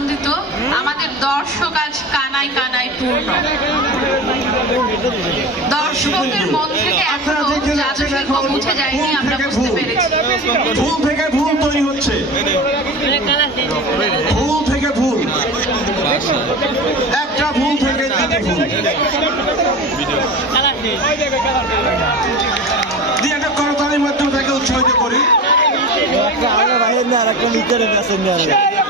আনন্দিত। আমাদের দর্শক আজ কানাই কানাই পূর্ণ। দর্শকের মন থেকে এখনও জাদু শিল্প মুছে যায়নি আমরা বুঝতে পেরেছি। ভুল থেকে ভুল তৈরি হচ্ছে। ভুল থেকে ভুল একটা ভুল থেকে ভুল। দিয়ে একটা করতালির মাধ্যমে তাকে উৎসাহিত করি। জাদুঘর